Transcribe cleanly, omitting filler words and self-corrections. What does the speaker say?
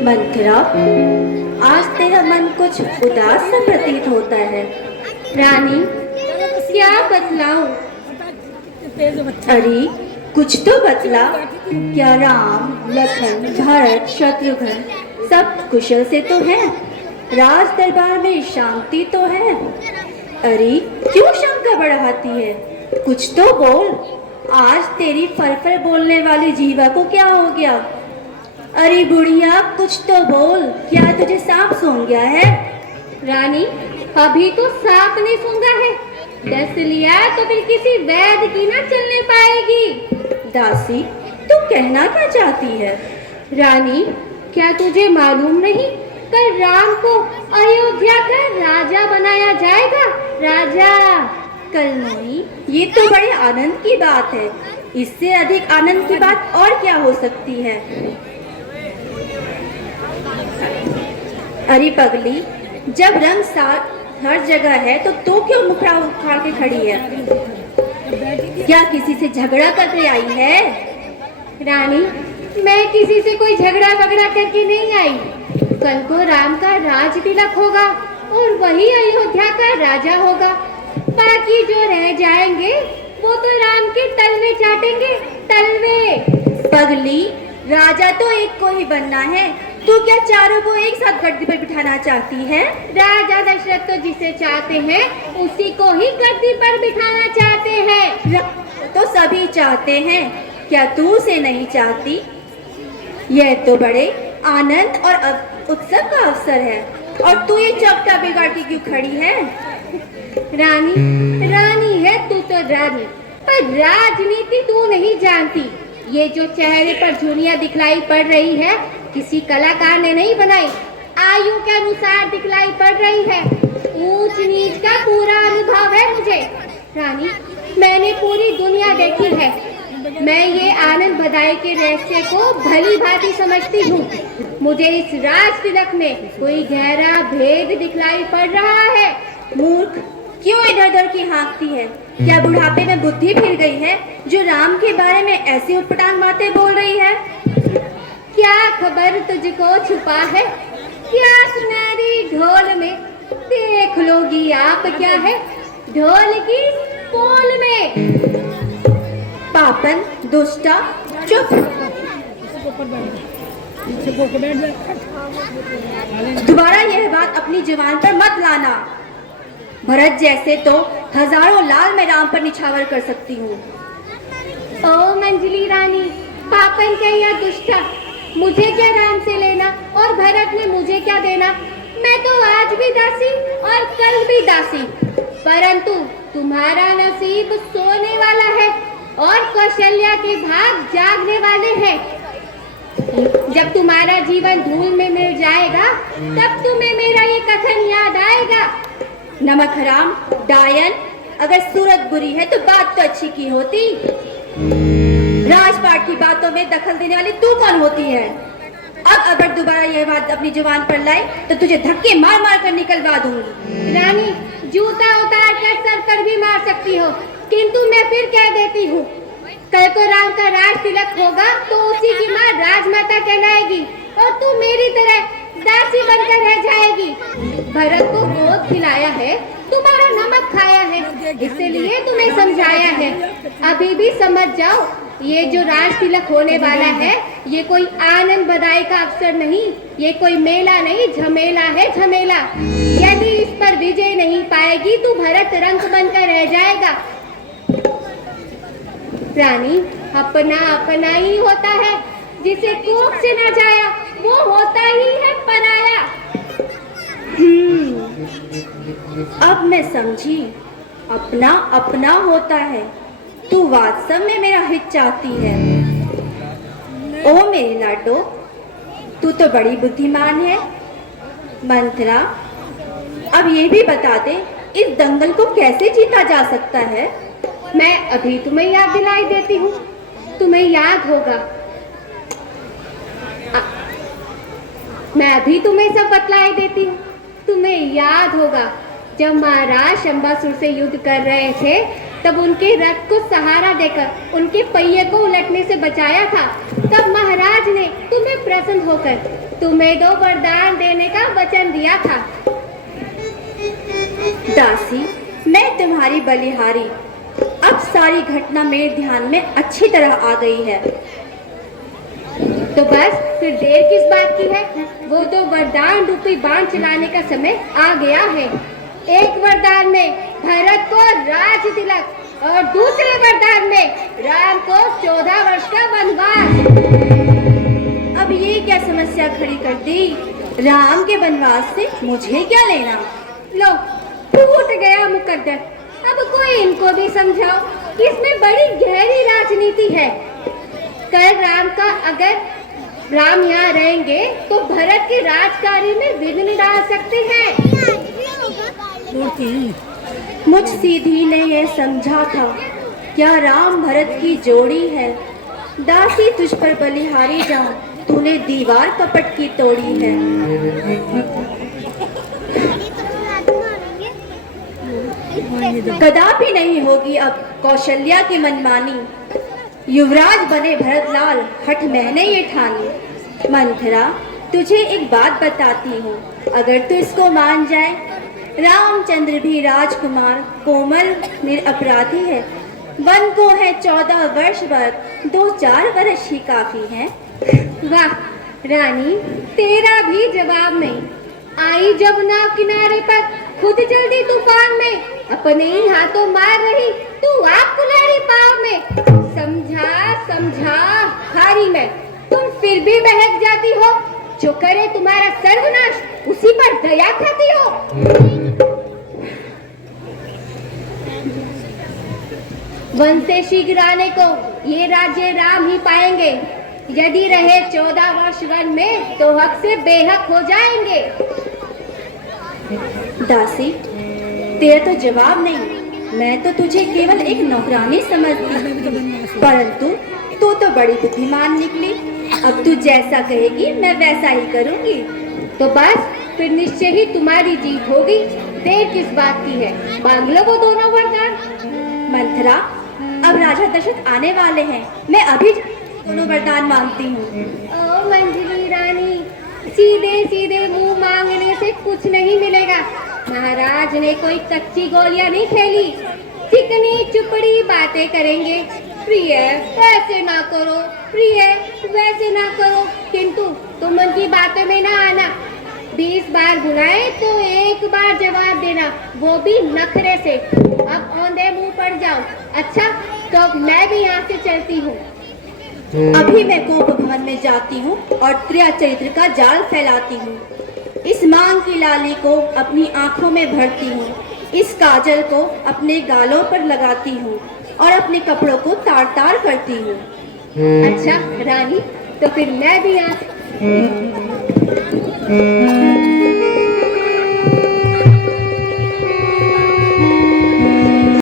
मंथरा, आज तेरा मन कुछ उदास सा प्रतीत होता है। रानी, क्या बतलाऊं? अरे कुछ तो बतला। क्या राम, लखन, भरत, शत्रुघ्न सब कुशल से तो हैं? राज दरबार में शांति तो है? अरे क्यों शंका बढ़ाती है? कुछ तो बोल। आज तेरी फरफर बोलने वाली जीवा को क्या हो गया? अरे बुढ़िया, कुछ तो बोल। क्या तुझे सांप सूंघ गया है? रानी, अभी तो सांप ने सूंघा है। डस लिया तो फिर किसी वैद्य की ना चलने पाएगी। दासी, तू कहना क्या चाहती है? रानी, क्या तुझे मालूम नहीं, कल राम को अयोध्या का राजा बनाया जाएगा। राजा। कलनोई, ये तो बड़े आनंद की बात है। इससे अधिक आनंद की बात और क्या हो सकती है? अरे पगली, जब रंग साथ हर जगह है तो तू क्यों मुखड़ा उखाड़ के खड़ी है? क्या किसी से झगड़ा करके आई है? रानी, मैं किसी से कोई झगड़ा वगड़ा करके नहीं आई। कल को राम का राज तिलक होगा और वही अयोध्या का राजा होगा। बाकी जो रह जाएंगे वो तो राम के तलवे चाटेंगे। तलवे। पगली, राजा तो एक को ही बनना है। तू क्या चारों को एक साथ गद्दी पर बिठाना चाहती है? राजा दशरथ तो जिसे चाहते हैं उसी को ही गद्दी पर बिठाना चाहते हैं। तो सभी चाहते हैं, क्या तू उसे नहीं चाहती? यह तो बड़े आनंद और उत्सव का अवसर है और तू ये चौकटा बिगाड़ के क्यों खड़ी है? रानी, रानी है तू तो रानी, पर राजनीति तू नहीं जानती। ये जो चेहरे पर झुर्रियां दिखलाई पड़ रही है, किसी कलाकार ने नहीं बनाई। आयु के अनुसार दिखलाई पड़ रही है। ऊंच नीच का पूरा अनुभव है मुझे। रानी, मैंने पूरी दुनिया देखी है। मैं ये आनंद बधाई के रहस्य को भली भांति समझती हूँ। मुझे इस राज तिलक में कोई गहरा भेद दिखलाई पड़ रहा है। मूर्ख, क्यों इधर-उधर की हाँकती है? क्या बुढ़ापे में बुद्धि फिर गई है जो राम के बारे में ऐसी उटपटांग बातें बोल रही है? क्या खबर तुझको छुपा है? क्या सुनहरी ढोल में देख लोगी आप क्या है? ढोल की पोल में। पापन, दुष्टा, चुप। दोबारा यह बात अपनी जुबान पर मत लाना। भरत जैसे तो हजारों लाल मैं राम पर निछावर कर सकती हूँ। ओ मंजली रानी, पापन क्या या दुष्टा, मुझे क्या राम से लेना और भरत ने मुझे क्या देना? मैं तो आज भी दासी और कल भी दासी। परंतु तुम्हारा नसीब सोने वाला है और कौशल्या के भाग जागने वाले हैं। जब तुम्हारा जीवन धूल में मिल जाएगा तब तुम्हें मेरा ये कथन याद आएगा। नमक हराम, डायन, अगर सूरत बुरी है तो बात तो अच्छी की होती। राजपाट की बातों में दखल देने वाली तू कौन होती है? अब अगर दोबारा यह बात अपनी जुबान पर लाए तो तुझे धक्के मार मार कर निकलवा दूंगी। रानी, जूता उतार कर सर पर भी मार सकती हो, किंतु मैं फिर कह देती हूँ, कल को राम का राज तिलक होगा तो उसी की माँ राजमाता कहलाएगी और तू मेरी तरह दासी बनकर रह जाएगी। भरत को गोद खिलाया है, तुम्हारा नमक खाया है, इसलिए तुम्हें समझाया है। अभी भी समझ जाओ, ये जो राज तिलक होने वाला है ये कोई आनंद बधाई का अवसर नहीं, ये कोई मेला नहीं, झमेला है झमेला। यदि इस पर विजय नहीं पाएगी तो भरत रंक बनकर रह जाएगा। रानी, अपना अपना ही होता है, जिसे कोख से न जाया वो होता ही है पराया। अब मैं समझी, अपना अपना होता है। तू वास्तव में मेरा हित चाहती है। ओ मेरे लाडो, तू तो बड़ी बुद्धिमान है। मंथरा, अब ये भी बता दे, इस दंगल को कैसे जीता जा सकता है? मैं अभी तुम्हें याद दिलाई देती हूँ, तुम्हें याद होगा। मैं अभी तुम्हें सब बतलाई देती हूँ, तुम्हें याद होगा जब महाराज शंबासुर से युद्ध कर रहे थे तब उनके रथ को सहारा देकर उनके पहिए को उलटने से बचाया था, तब महाराज ने तुम्हें प्रसन्न होकर तुम्हें 2 वरदान देने का वचन दिया था। दासी, मैं तुम्हारी बलिहारी। अब सारी घटना मेरे ध्यान में अच्छी तरह आ गई है। तो बस फिर देर किस बात की है? वो 2 वरदान रूपी बाण चलाने का समय आ गया है। एक वरदान में भरत को राज तिलक और दूसरे वरदान में राम को 14 वर्ष का वनवास। अब ये क्या समस्या खड़ी कर दी? राम के वनवास से मुझे क्या लेना? लो, टूट गया मुकद्दर। अब कोई इनको भी समझाओ कि इसमें बड़ी गहरी राजनीति है। कल राम यहाँ रहेंगे तो भरत के राजकार्य में विघ्न डाल सकते हैं। मुझ सीधी ने यह समझा था, क्या राम भरत की जोड़ी है। दासी, तुझ पर बलिहारी जाऊं, तूने दीवार कपट की तोड़ी है। कदापि नहीं होगी अब कौशल्या की मनमानी। युवराज बने भरतलाल, हठ मैंने ये ठानी। मंथरा, तुझे एक बात बताती हूँ, अगर तू इसको मान जाए, रामचंद्र भी राजकुमार कोमल निरपराधी है। वन को है 14 वर्ष बाद, 2-4 वर्ष ही काफी है। वाह रानी, तेरा भी जवाब नहीं। आई जमुना किनारे पर खुद जल्दी तूफान में, अपने ही हाथों मार रही तू आप कुल्हाड़ी पाँव में। समझा हारी मैं, तुम फिर भी बहक जाती हो। जो करे तुम्हारा सर्वनाश, उसी पर दया खाती हो। वन से शीघ्र आने को ये राज्य राम ही पाएंगे। यदि रहे 14 वर्ष वन में तो हक से बेहक हो जाएंगे। दासी, तेरा तो जवाब नहीं। मैं तो तुझे केवल एक नौकरानी समझती, परंतु तू तो बड़ी बुद्धिमान निकली। अब तू जैसा कहेगी मैं वैसा ही करूंगी। तो बस फिर निश्चय ही तुम्हारी जीत होगी। देर किस बात की है, मांग लो वो दोनों वरदान। मंथरा, अब राजा दशरथ आने वाले हैं, मैं अभी दोनों वरदान मांगती हूँ। ओ मंजरी रानी, सीधे सीधे मुंह मांगने से कुछ नहीं मिलेगा। महाराज ने कोई कच्ची गोलियां नहीं खेली। चिकनी चुपड़ी बातें करेंगे। प्रिय ऐसे ना करो, प्रिय वैसे ना करो, किंतु तुम उनकी बातों में ना आना। 20 बार बुलाए तो 1 बार जवाब देना, वो भी नखरे से। अब औंधे मुंह पड़ जाओ। अच्छा, तो मैं भी यहाँ से चलती हूँ। अभी मैं कोप भवन में जाती हूँ और त्रिया चरित्र का जाल फैलाती हूँ। इस मांग की लाली को अपनी आंखों में भरती हूँ, इस काजल को अपने गालों पर लगाती हूँ और अपने कपड़ों को तार तार करती हूँ। अच्छा रानी, तो फिर मैं भी यहाँ